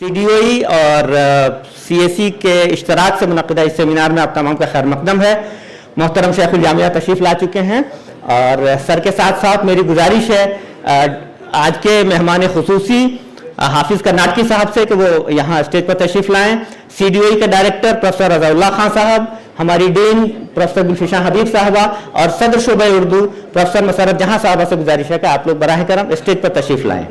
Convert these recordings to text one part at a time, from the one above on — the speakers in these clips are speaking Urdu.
CDOE اور CSE کے اشتراک سے منعقدہ اس سیمینار میں آپ تمام کا خیر مقدم ہے. محترم شیخ الجامعہ تشریف لا چکے ہیں اور سر کے ساتھ ساتھ میری گزارش ہے آج کے مہمان خصوصی حافظ کرناٹکی صاحب سے کہ وہ یہاں اسٹیج پر تشریف لائیں. CDOE کے ڈائریکٹر پروفیسر رضا اللہ خان صاحب، ہماری ڈین پروفیسر گلفشاں حبیب صاحبہ اور صدر شعبہ اردو پروفیسر مسرت جہاں صاحبہ سے گزارش ہے کہ آپ لوگ براہ کرم اسٹیج پر تشریف لائیں.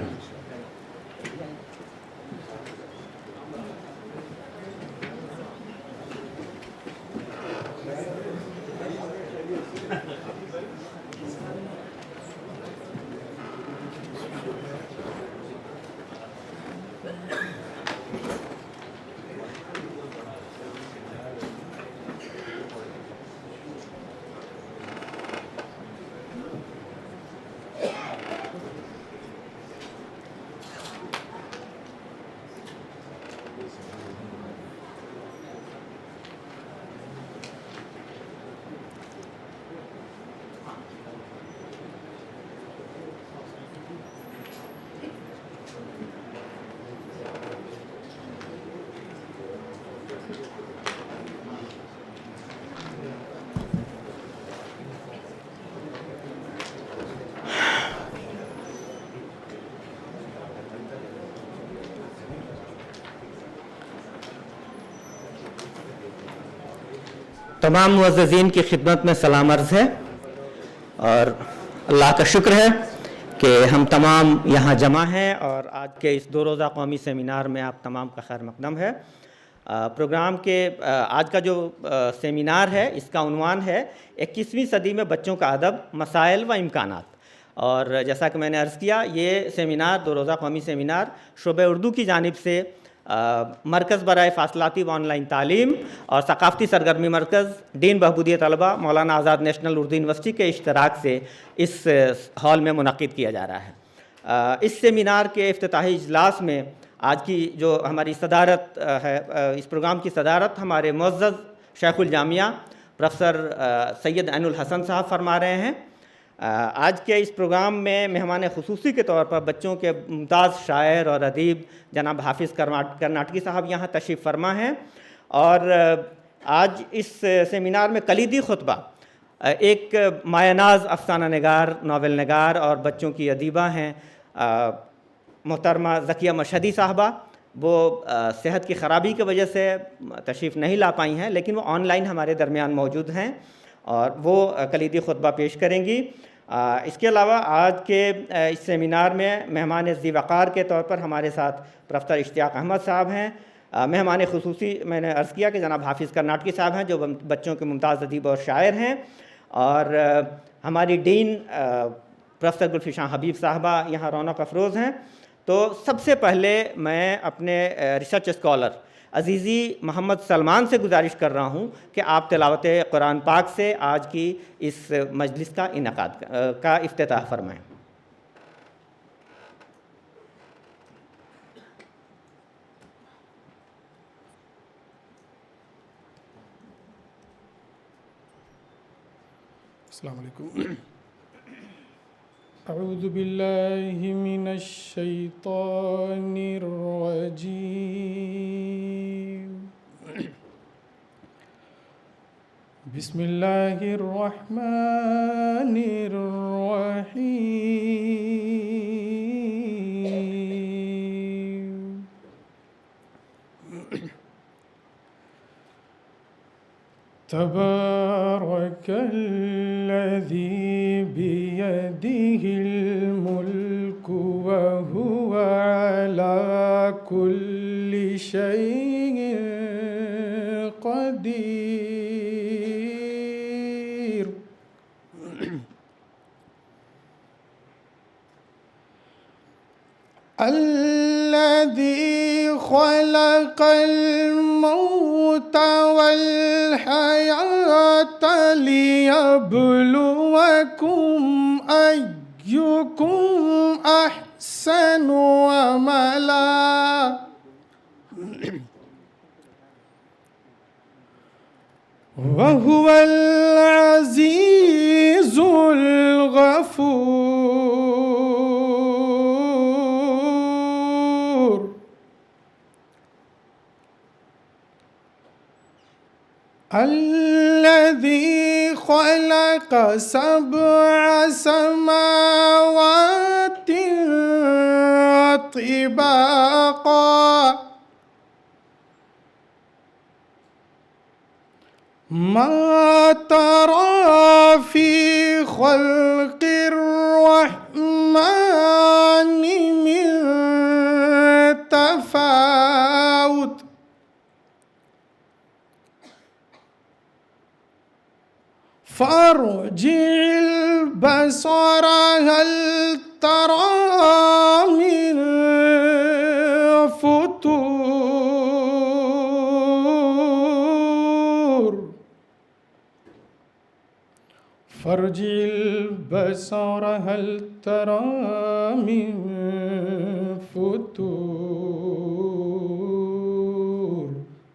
تمام معززین کی خدمت میں سلام عرض ہے اور اللہ کا شکر ہے کہ ہم تمام یہاں جمع ہیں اور آج کے اس 2 روزہ قومی سیمینار میں آپ تمام کا خیر مقدم ہے. پروگرام کے آج کا جو سیمینار ہے اس کا عنوان ہے 21ویں صدی میں بچوں کا ادب، مسائل و امکانات. اور جیسا کہ میں نے عرض کیا، یہ سیمینار 2 روزہ قومی سیمینار شعبہ اردو کی جانب سے مرکز برائے فاصلاتی و آن لائن تعلیم اور ثقافتی سرگرمی مرکز دین بہبودی طلبہ مولانا آزاد نیشنل اردو یونیورسٹی کے اشتراک سے اس ہال میں منعقد کیا جا رہا ہے. اس سیمینار کے افتتاحی اجلاس میں آج کی جو ہماری صدارت ہے، اس پروگرام کی صدارت ہمارے معزز شیخ الجامعہ پروفیسر سید عین الحسن صاحب فرما رہے ہیں. آج کے اس پروگرام میں مہمان خصوصی کے طور پر بچوں کے ممتاز شاعر اور ادیب جناب حافظ کرناٹکی صاحب یہاں تشریف فرما ہیں. اور آج اس سیمینار میں کلیدی خطبہ ایک مایہ ناز افسانہ نگار، ناول نگار اور بچوں کی ادیبہ ہیں محترمہ ذکیہ مشہدی صاحبہ. وہ صحت کی خرابی کی وجہ سے تشریف نہیں لا پائی ہیں، لیکن وہ آن لائن ہمارے درمیان موجود ہیں اور وہ کلیدی خطبہ پیش کریں گی. اس کے علاوہ آج کے اس سیمینار میں مہمان ذی وقار کے طور پر ہمارے ساتھ پروفیسر اشتیاق احمد صاحب ہیں. مہمان خصوصی میں نے عرض کیا کہ جناب حافظ کرناٹکی صاحب ہیں جو بچوں کے ممتاز ادیب اور شاعر ہیں. اور ہماری ڈین پروفیسر گلفشاں حبیب صاحبہ یہاں رونق افروز ہیں. تو سب سے پہلے میں اپنے ریسرچ اسکالر عزیزی محمد سلمان سے گزارش کر رہا ہوں کہ آپ تلاوت قرآن پاک سے آج کی اس مجلس کا انعقاد کا افتتاح فرمائیں. السلام علیکم. اعوذ باللہ من الشیطان الرجیم. بسم اللہ الرحمن الرحیم. تبارک الذی بیدہ الملک وہو علی کل شیء قدیر. الذی خلق الموت والحیاة لیبلوکم ایکم احسن عملا وهو العزیز الغفور. الذي خلق 7 سماوات طباقا ما ترى في خلق الرحمن من تفاوت فارجع البصر هل ترى من فطور فارجع البصر هل ترى من فطور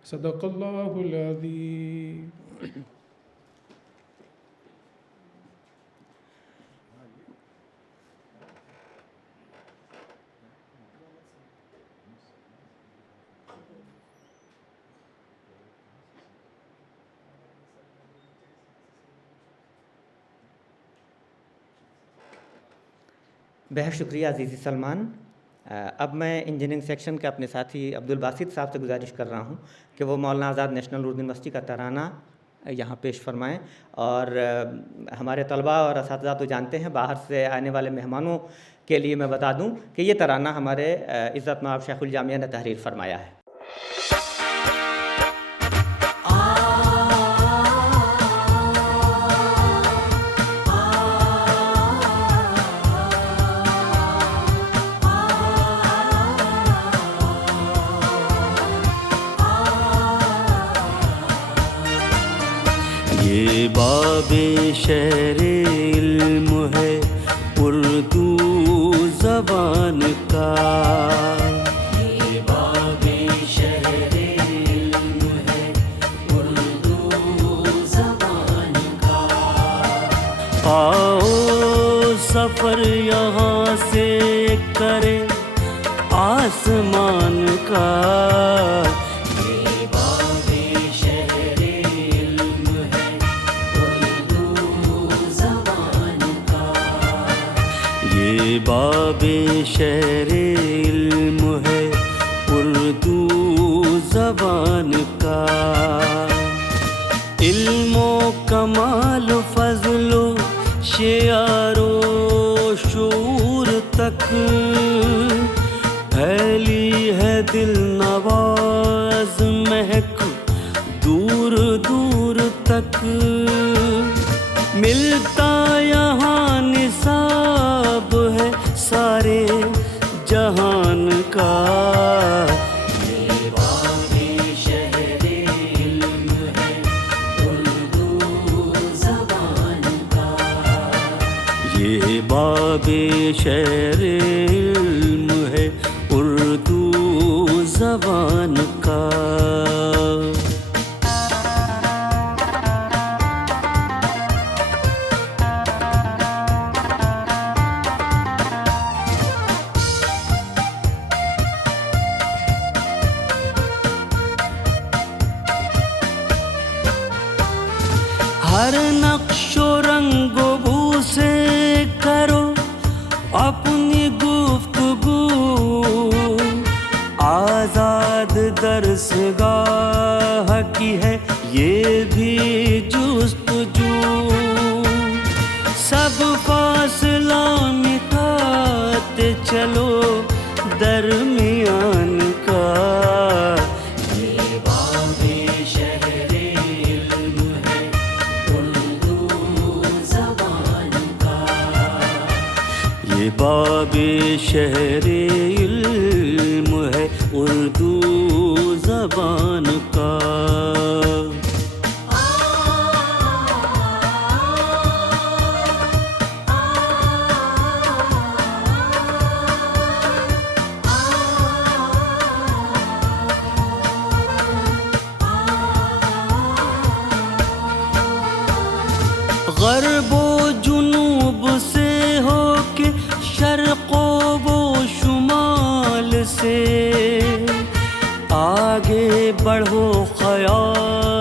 صدق الله العظيم. بہت شکریہ عزیزی سلمان. اب میں انجینئرنگ سیکشن کے اپنے ساتھی عبدالباسط صاحب سے گزارش کر رہا ہوں کہ وہ مولانا آزاد نیشنل اردو یونیورسٹی کا ترانہ یہاں پیش فرمائیں. اور ہمارے طلباء اور اساتذہ تو جانتے ہیں، باہر سے آنے والے مہمانوں کے لیے میں بتا دوں کہ یہ ترانہ ہمارے عزت مآب شیخ الجامعہ نے تحریر فرمایا ہے. یہ باب شہر علم ہے اردو زبان کا، یہ باب شہر علم ہے اردو زبان کا. آؤ سفر یہاں سے کرے آسمان کا، باب شہر علم ہے اردو زبان کا. علم و کمال فضل و شعر و شعور تک پھیلی ہے دل نواز مہک دور دور تک. ملتا یہاں نصاب ہے سارے جہان کا، یہ باب شہر علم ہے اردو زبان کا، یہ باب شہر علم ہے اردو زبان کا. ہر نقش و رنگ و بو سے کرو اپنی گفتگو، آزاد درسگاہ کی ہے یہ بھی جستجو. سب فاصلہ مٹاتے چلو درمیان کا، باب شہر علم ہے اردو زبان کا. غرب و جنوب سے ہو کے شرق و شمال سے آگے بڑھو خیال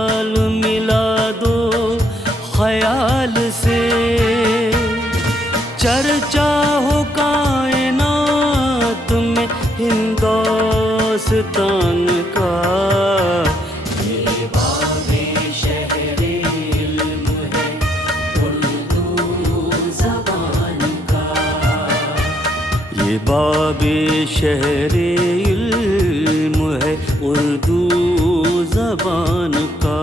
چرچا ہو کائنات میں ہندوستان کا. یہ باب شہر علم ہے اردو زبان کا. یہ باب شہر علم ہے اردو زبان کا.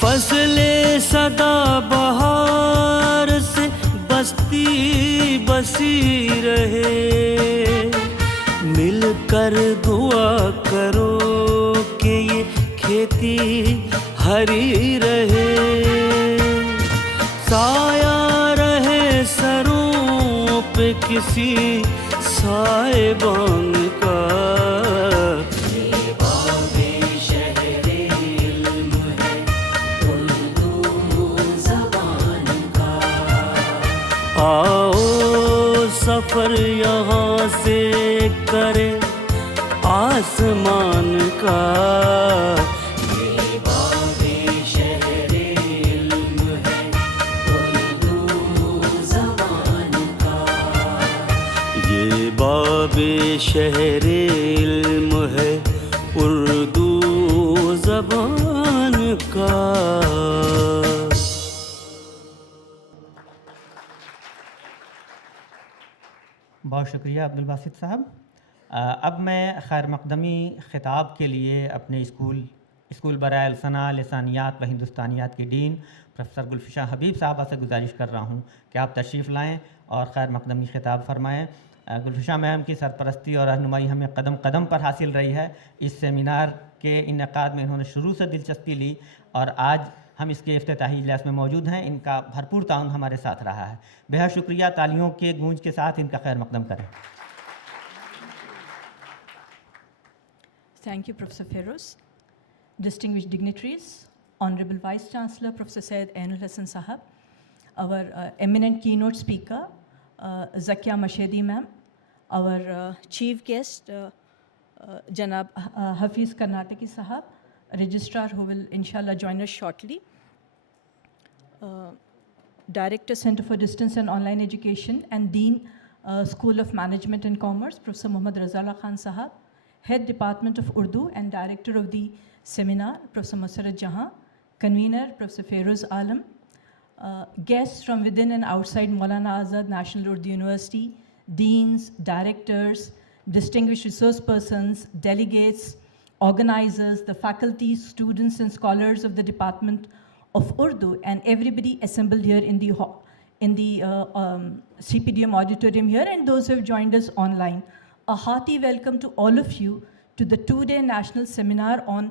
فصل صدا بہار سے بستی بسی رہے. مل کر دعا کرو کہ یہ کھیتی ہری رہے. سایہ رہے سروں پہ کسی سائبان کا. آؤ سفر یہاں سے کرے آسمان کا. یہ باب شہر علم ہے اردو زبان کا. یہ باب شہر علم ہے اردو زبان کا. بہت شکریہ عبدالباسط صاحب. اب میں خیر مقدمی خطاب کے لیے اپنے اسکول برائے الصنع لسانیات و ہندوستانیات کی ڈین پروفیسر گلفشاں حبیب صاحبہ سے گزارش کر رہا ہوں کہ آپ تشریف لائیں اور خیر مقدمی خطاب فرمائیں. گلفشاں میم کی سرپرستی اور رہنمائی ہمیں قدم قدم پر حاصل رہی ہے. اس سیمینار کے انعقاد میں انہوں نے شروع سے دلچسپی لی اور آج ہم اس کے افتتاحی اجلاس میں موجود ہیں. ان کا بھرپور تعاون ہمارے ساتھ رہا ہے. بہت شکریہ. تالیوں کے گونج کے ساتھ ان کا خیر مقدم کریں. Thank you, Professor Feroz. Distinguished dignitaries, Honorable Vice Chancellor, Professor Syed Ainul Hasan Sahab, our eminent keynote speaker, Zakia Mashhedi ma'am, our chief guest, Janab Hafiz Karnataki Sahab, Registrar who will inshallah join us shortly, Director Center for Distance and Online Education and Dean School of Management and Commerce, Professor Muhammad Razallah Khan Sahab, Head Department of Urdu and Director of the Seminar, Professor Masarrat Jahan, Convener, Professor Feroz Alam, guests from within and outside Maulana Azad National Urdu University, deans, directors, distinguished resource persons, delegates, organizers, the faculty, students and scholars of the Department of Urdu, and everybody assembled here in the CPDM auditorium here, and those who have joined us online. A hearty welcome to all of you to the two-day national seminar on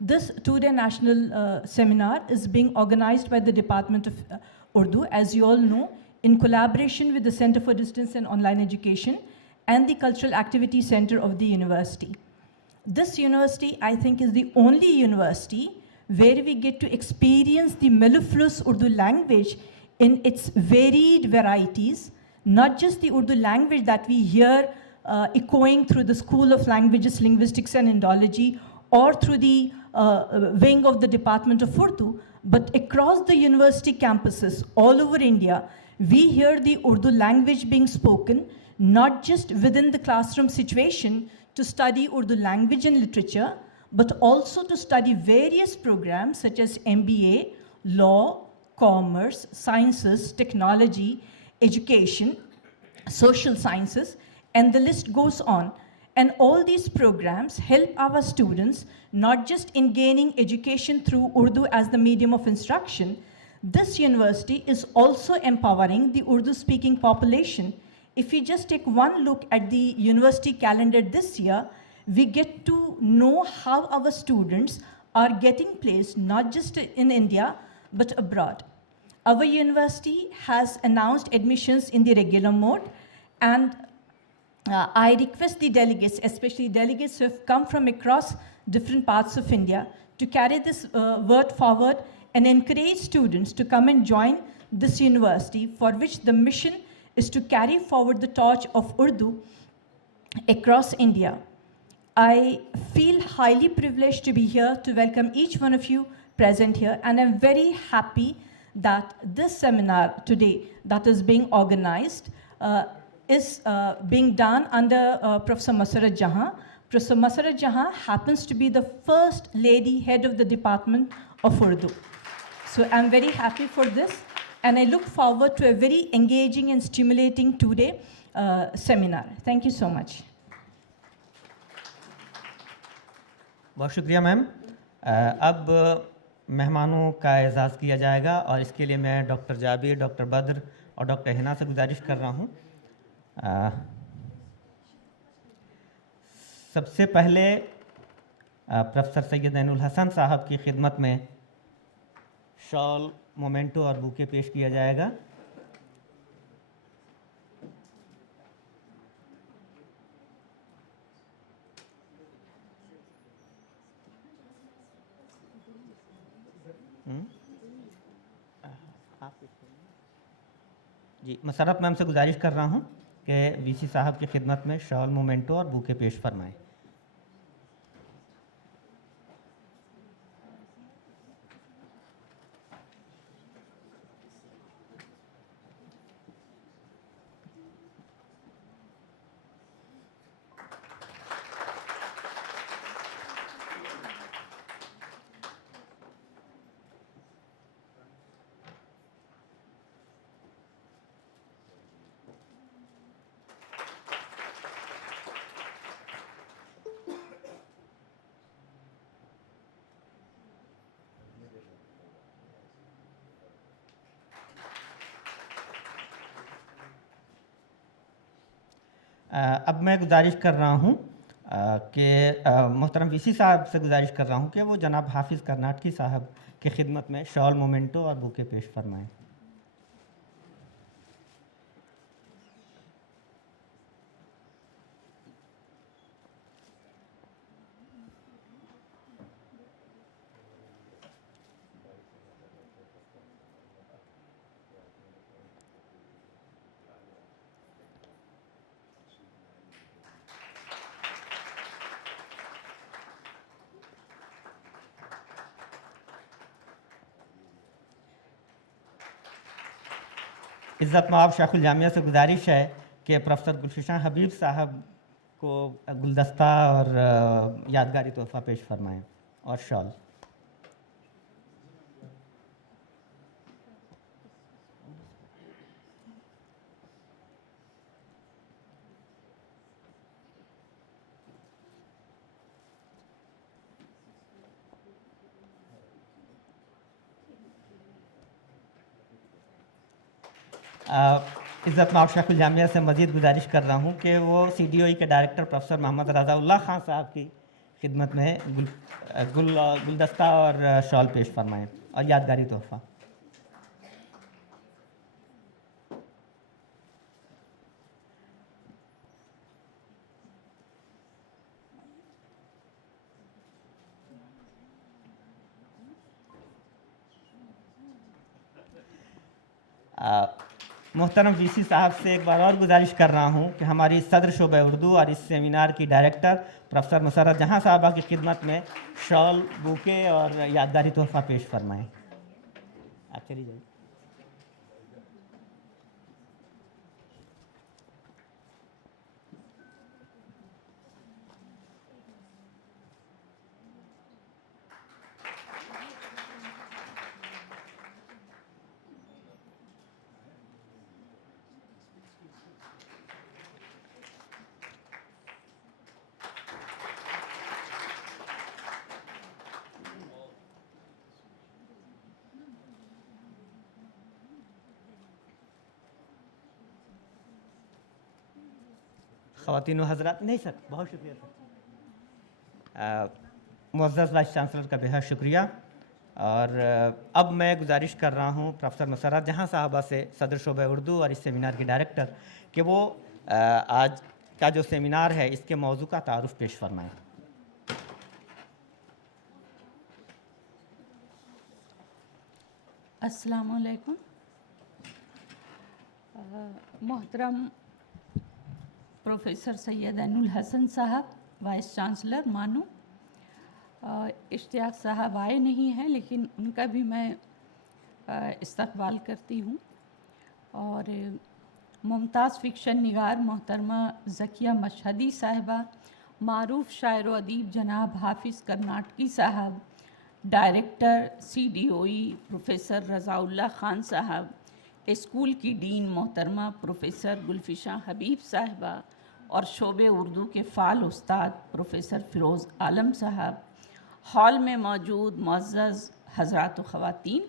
This two-day national seminar is being organized by the Department of Urdu, as you all know, in collaboration with the Center for Distance and Online Education and the Cultural Activity Center of the university. This university, I think, is the only university where we get to experience the mellifluous Urdu language in its varied varieties, not just the Urdu language that we hear echoing through the School of Languages, Linguistics and Indology or through the wing of the Department of Urdu, but across the university campuses all over India, we hear the Urdu language being spoken, not just within the classroom situation to study Urdu language and literature, but also to study various programs such as MBA, law, commerce, sciences, technology, education, social sciences, and the list goes on. And all these programs help our students not just in gaining education through Urdu as the medium of instruction. This university is also empowering the Urdu-speaking population. If we just take one look at the university calendar this year, we get to know how our students are getting placed not just in India, but abroad. Our university has announced admissions in the regular mode, and I request the delegates, especially delegates who have come from across different parts of India to carry this word forward and encourage students to come and join this university, for which the mission is to carry forward the torch of Urdu across India. I feel highly privileged to be here to welcome each one of you present here, and I'm very happy that this seminar today that is being organized is being done under Professor Masarat Jahan. Professor Masarat Jahan happens to be the first lady head of the Department of Urdu. So I'm very happy for this, and I look forward to a very engaging and stimulating two-day seminar. Thank you so much. بہت شکریہ میم. اب مہمانوں کا اعزاز کیا جائے گا اور اس کے لیے میں ڈاکٹر جابر, ڈاکٹر بدر اور ڈاکٹر ہنا سے گزارش کر رہا ہوں. سب سے پہلے پروفیسر سید عین الحسن صاحب کی خدمت میں شال, مومنٹو اور بوکے پیش کیا جائے گا. جی, مسرت میم سے گزارش کر رہا ہوں کہ وی سی صاحب کی خدمت میں شال, مومنٹو اور بوکے پیش فرمائیں. اب میں گزارش کر رہا ہوں کہ محترم وی سی صاحب سے گزارش کر رہا ہوں کہ وہ جناب حافظ کرناٹکی صاحب کی خدمت میں شال, مومنٹو اور بوکے پیش فرمائیں. عزت مآب شیخ الجامعہ سے گزارش ہے کہ پروفیسر گلششاں حبیب صاحب کو گلدستہ اور یادگاری تحفہ پیش فرمائیں اور شال. عزت مآب شیخ الجامعہ سے مزید گزارش کر رہا ہوں کہ وہ سی ڈی او ای کے ڈائریکٹر پروفیسر محمد رضا اللہ خان صاحب کی خدمت میں گلدستہ اور شال پیش فرمائیں اور یادگاری تحفہ. محترم وی سی صاحب سے ایک بار اور گزارش کر رہا ہوں کہ ہماری صدر شعبہ اردو اور اس سیمینار کی ڈائریکٹر پروفیسر مسرت جہاں صاحبہ کی خدمت میں شال, بوکے اور یادگاری تحفہ پیش فرمائیں. آپ چلی جائیے. خواتین و حضرات, نہیں سر, بہت شکریہ سر. معزز وائس چانسلر کا بہت شکریہ. اور اب میں گزارش کر رہا ہوں پروفیسر مسرت جہاں صاحبہ سے, صدر شعبہ اردو اور اس سیمینار کی ڈائریکٹر, کہ وہ آج کا جو سیمینار ہے اس کے موضوع کا تعارف پیش فرمائیں. السلام علیکم. محترم پروفیسر سید عین الحسن صاحب, وائس چانسلر مانو. اشتیاق صاحب آئے نہیں ہیں لیکن ان کا بھی میں استقبال کرتی ہوں. اور ممتاز فکشن نگار محترمہ ذکیہ مشہدی صاحبہ, معروف شاعر و ادیب جناب حافظ کرناٹکی صاحب, ڈائریکٹر CDOE پروفیسر رضا اللہ خان صاحب, اسکول کی ڈین محترمہ پروفیسر گلفشاں حبیب صاحبہ اور شعبہ اردو کے فعال استاد پروفیسر فیروز عالم صاحب, ہال میں موجود معزز حضرات و خواتین.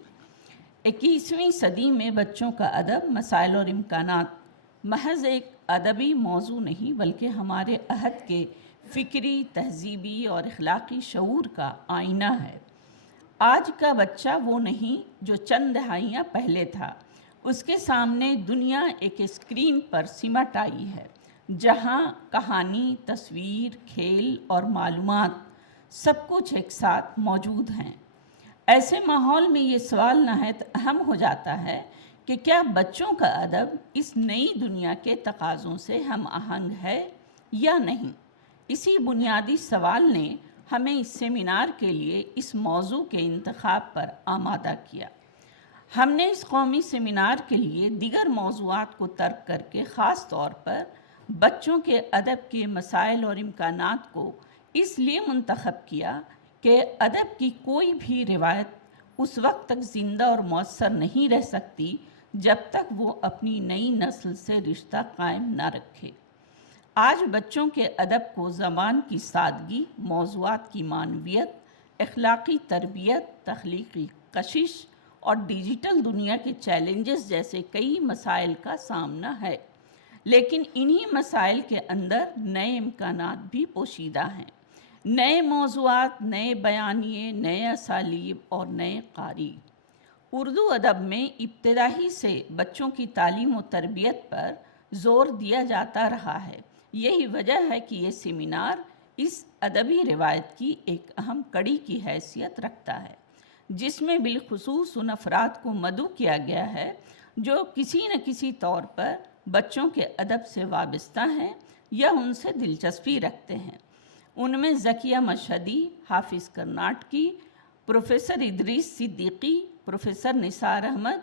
21ویں صدی میں بچوں کا ادب, مسائل اور امکانات محض ایک ادبی موضوع نہیں بلکہ ہمارے عہد کے فکری, تہذیبی اور اخلاقی شعور کا آئینہ ہے. آج کا بچہ وہ نہیں جو چند دہائیاں پہلے تھا. اس کے سامنے دنیا ایک اسکرین پر سمٹ آئی ہے جہاں کہانی, تصویر, کھیل اور معلومات سب کچھ ایک ساتھ موجود ہیں. ایسے ماحول میں یہ سوال نہایت اہم ہو جاتا ہے کہ کیا بچوں کا ادب اس نئی دنیا کے تقاضوں سے ہم آہنگ ہے یا نہیں. اسی بنیادی سوال نے ہمیں اس سیمینار کے لیے اس موضوع کے انتخاب پر آمادہ کیا. ہم نے اس قومی سیمینار کے لیے دیگر موضوعات کو ترک کر کے خاص طور پر بچوں کے ادب کے مسائل اور امکانات کو اس لیے منتخب کیا کہ ادب کی کوئی بھی روایت اس وقت تک زندہ اور مؤثر نہیں رہ سکتی جب تک وہ اپنی نئی نسل سے رشتہ قائم نہ رکھے. آج بچوں کے ادب کو زبان کی سادگی, موضوعات کی معنویت, اخلاقی تربیت, تخلیقی کشش اور ڈیجیٹل دنیا کے چیلنجز جیسے کئی مسائل کا سامنا ہے. لیکن انہی مسائل کے اندر نئے امکانات بھی پوشیدہ ہیں. نئے موضوعات, نئے بیانیے, نئے اسالیب اور نئے قاری. اردو ادب میں ابتدائی سے بچوں کی تعلیم و تربیت پر زور دیا جاتا رہا ہے. یہی وجہ ہے کہ یہ سیمینار اس ادبی روایت کی ایک اہم کڑی کی حیثیت رکھتا ہے, جس میں بالخصوص ان افراد کو مدعو کیا گیا ہے جو کسی نہ کسی طور پر بچوں کے ادب سے وابستہ ہیں یا ان سے دلچسپی رکھتے ہیں. ان میں ذکیہ مشہدی, حافظ کرناٹکی, پروفیسر ادریس صدیقی, پروفیسر نثار احمد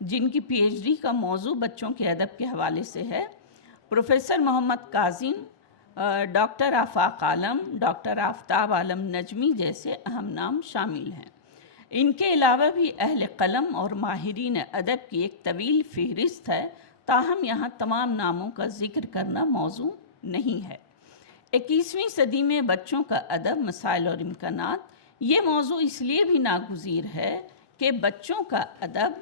جن کی PhD کا موضوع بچوں کے ادب کے حوالے سے ہے, پروفیسر محمد کاظم, ڈاکٹر آفاق عالم, ڈاکٹر آفتاب عالم نجمی جیسے اہم نام شامل ہیں. ان کے علاوہ بھی اہل قلم اور ماہرین ادب کی ایک طویل فہرست ہے, تاہم یہاں تمام ناموں کا ذکر کرنا موضوع نہیں ہے. 21ویں صدی میں بچوں کا ادب, مسائل اور امکانات, یہ موضوع اس لیے بھی ناگزیر ہے کہ بچوں کا ادب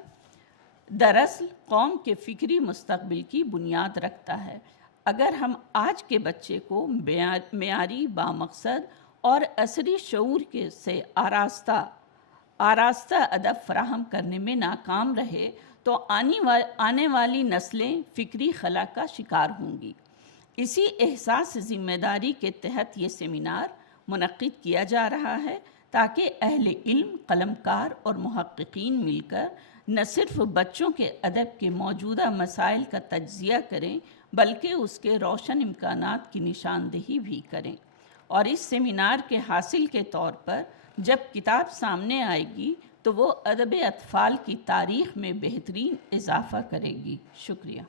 دراصل قوم کے فکری مستقبل کی بنیاد رکھتا ہے. اگر ہم آج کے بچے کو معیاری, بامقصد اور عصری شعور کے سے آراستہ ادب فراہم کرنے میں ناکام رہے تو آنے والی نسلیں فکری خلا کا شکار ہوں گی. اسی احساس ذمہ داری کے تحت یہ سیمینار منعقد کیا جا رہا ہے تاکہ اہل علم, قلمکار اور محققین مل کر نہ صرف بچوں کے ادب کے موجودہ مسائل کا تجزیہ کریں بلکہ اس کے روشن امکانات کی نشاندہی بھی کریں. اور اس سیمینار کے حاصل کے طور پر جب کتاب سامنے آئے گی تو وہ ادب اطفال کی تاریخ میں بہترین اضافہ کرے گی. شکریہ.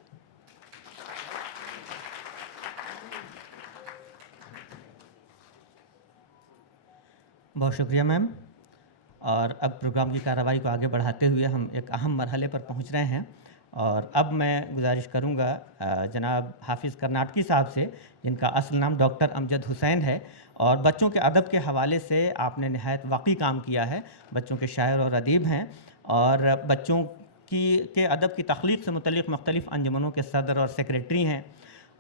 بہت شکریہ میم. اور اب پروگرام کی کارروائی کو آگے بڑھاتے ہوئے ہم ایک اہم مرحلے پر پہنچ رہے ہیں اور اب میں گزارش کروں گا جناب حافظ کرناٹکی صاحب سے, جن کا اصل نام ڈاکٹر امجد حسین ہے اور بچوں کے ادب کے حوالے سے آپ نے نہایت واقعی کام کیا ہے. بچوں کے شاعر اور ادیب ہیں اور بچوں کے ادب کی تخلیق سے متعلق مختلف انجمنوں کے صدر اور سیکریٹری ہیں.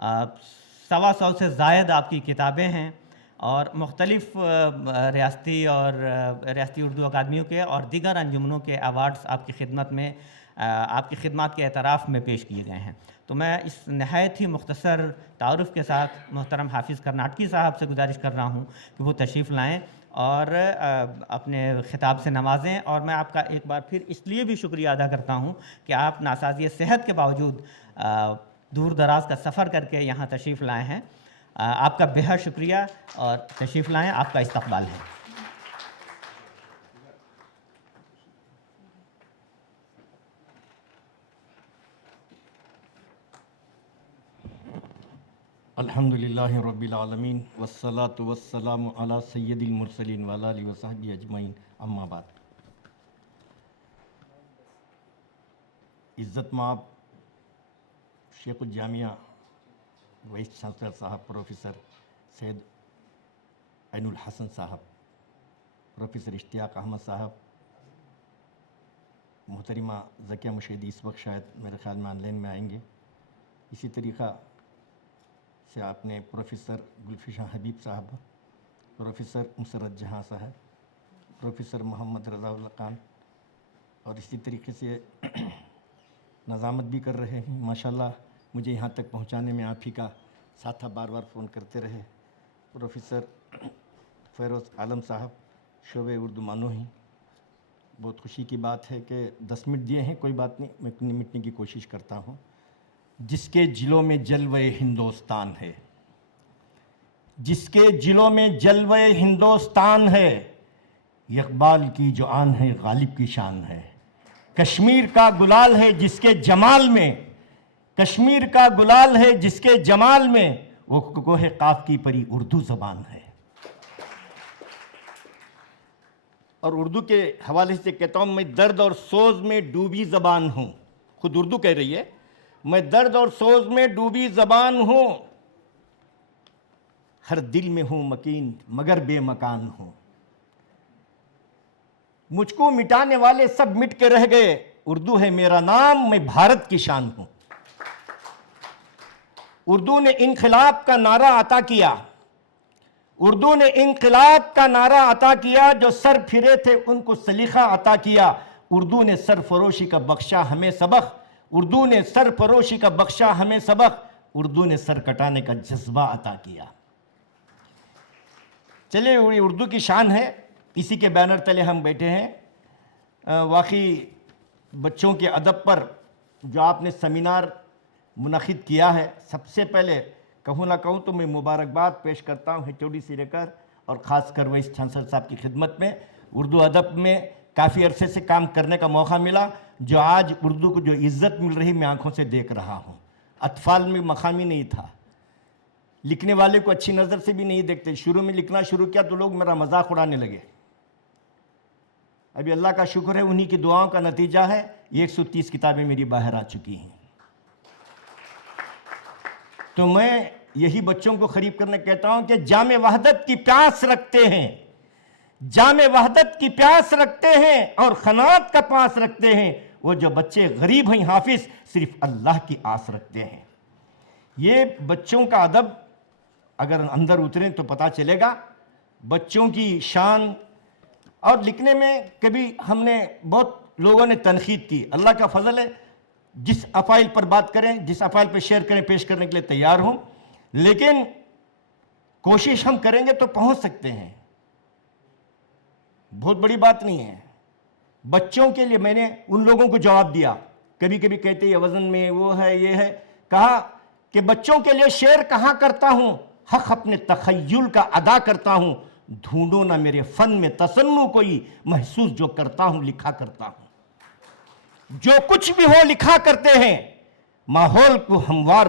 125 سے زائد آپ کی کتابیں ہیں اور مختلف ریاستی اردو اکادمیوں کے اور دیگر انجمنوں کے ایوارڈز آپ کی خدمت میں آپ کی خدمات کے اعتراف میں پیش کیے گئے ہیں. تو میں اس نہایت ہی مختصر تعارف کے ساتھ محترم حافظ کرناٹکی صاحب سے گزارش کر رہا ہوں کہ وہ تشریف لائیں اور اپنے خطاب سے نوازیں. اور میں آپ کا ایک بار پھر اس لیے بھی شکریہ ادا کرتا ہوں کہ آپ ناسازی صحت کے باوجود دور دراز کا سفر کر کے یہاں تشریف لائے ہیں. آپ کا بہت شکریہ اور تشریف لائیں. آپ کا استقبال ہے. الحمد للہ رب العالمین والصلاة والسلام علی سید المرسلین وعلی آلہ وصحبہ اجمعین. اما بعد. عزت مآب شیخ الجامعہ وائس چانسلر صاحب پروفیسر سید عین الحسن صاحب، پروفیسر اشتیاق احمد صاحب، محترمہ ذکیہ مشہدی اس وقت شاید میرے خیال میں آن لائن میں آئیں گے. اسی طریقہ سے آپ نے پروفیسر گلفشاں حبیب صاحب، پروفیسر مسرت جہاں صاحب، پروفیسر محمد رضا اللہ خان، اور اسی طریقے سے نظامت بھی کر رہے ہیں. ماشاءاللہ مجھے یہاں تک پہنچانے میں آپ ہی کا ساتھ تھا، بار بار فون کرتے رہے. پروفیسر فیروز عالم صاحب، شعبہ اردو مانوہی. بہت خوشی کی بات ہے کہ 10 منٹ دیے ہیں، کوئی بات نہیں، میں نمٹنے کی کوشش کرتا ہوں. جس کے جلوں میں جلوہ ہندوستان ہے، جس کے جلوں میں جلوہ ہندوستان ہے، اقبال کی جو آن ہے غالب کی شان ہے. کشمیر کا گلال ہے جس کے جمال میں، کشمیر کا گلال ہے جس کے جمال میں، وہ کوہ قاف کی پری اردو زبان ہے. اور اردو کے حوالے سے کہتا ہوں، میں درد اور سوز میں ڈوبی زبان ہوں. خود اردو کہہ رہی ہے، میں درد اور سوز میں ڈوبی زبان ہوں، ہر دل میں ہوں مکین مگر بے مکان ہوں. مجھ کو مٹانے والے سب مٹ کے رہ گئے، اردو ہے میرا نام، میں بھارت کی شان ہوں. اردو نے انقلاب کا نعرہ عطا کیا، اردو نے انقلاب کا نعرہ عطا کیا، جو سر پھرے تھے ان کو سلیقہ عطا کیا. اردو نے سرفروشی کا بخشا ہمیں سبق، اردو نے سرفروشی کا بخشا ہمیں سبق، اردو نے سر کٹانے کا جذبہ عطا کیا. چلے اردو کی شان ہے، اسی کے بینر تلے ہم بیٹھے ہیں. واقعی بچوں کے ادب پر جو آپ نے سیمینار منعقد کیا ہے، سب سے پہلے کہوں نہ کہوں تو میں مبارکباد پیش کرتا ہوں HOD سے لے کر اور خاص کر وائس چانسلر صاحب کی خدمت میں. اردو ادب میں کافی عرصے سے کام کرنے کا موقع ملا، جو آج اردو کو جو عزت مل رہی میں آنکھوں سے دیکھ رہا ہوں. اطفال میں مقامی نہیں تھا، لکھنے والے کو اچھی نظر سے بھی نہیں دیکھتے. شروع میں لکھنا شروع کیا تو لوگ میرا مذاق اڑانے لگے. ابھی اللہ کا شکر ہے انہی کی دعاؤں کا نتیجہ ہے 130 کتابیں میری باہر آ چکی ہیں. تو میں یہی بچوں کو قریب کرنے کہتا ہوں کہ جام وحدت کی پیاس رکھتے ہیں، جام وحدت کی پیاس رکھتے ہیں اور قناعت کا پاس رکھتے ہیں. وہ جو بچے غریب ہیں حافظ، صرف اللہ کی آس رکھتے ہیں. یہ بچوں کا ادب اگر اندر اتریں تو پتہ چلے گا بچوں کی شان. اور لکھنے میں کبھی ہم نے بہت لوگوں نے تنقید کی، اللہ کا فضل ہے، جس افائل پر بات کریں، جس افائل پہ شیئر کریں، پیش کرنے کے لیے تیار ہوں. لیکن کوشش ہم کریں گے تو پہنچ سکتے ہیں، بہت بڑی بات نہیں ہے. بچوں کے لیے میں نے ان لوگوں کو جواب دیا، کبھی کبھی کہتے یہ وزن میں وہ ہے یہ ہے، کہا کہ بچوں کے لیے شعر کہاں کرتا ہوں، حق اپنے تخیل کا ادا کرتا ہوں. ڈھونڈو نہ میرے فن میں تصنع کوئی، محسوس جو کرتا ہوں لکھا کرتا ہوں. جو کچھ بھی ہو لکھا کرتے ہیں، ماحول کو ہموار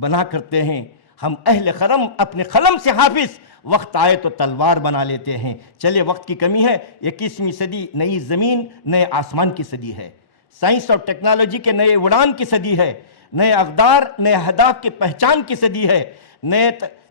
بنا کرتے ہیں. ہم اہل قلم اپنے قلم سے حافظ، وقت آئے تو تلوار بنا لیتے ہیں. چلے وقت کی کمی ہے، 21ویں صدی نئی زمین نئے آسمان کی صدی ہے، سائنس اور ٹیکنالوجی کے نئے اڑان کی صدی ہے، نئے اقدار نئے اہداف کی پہچان کی صدی ہے، نئے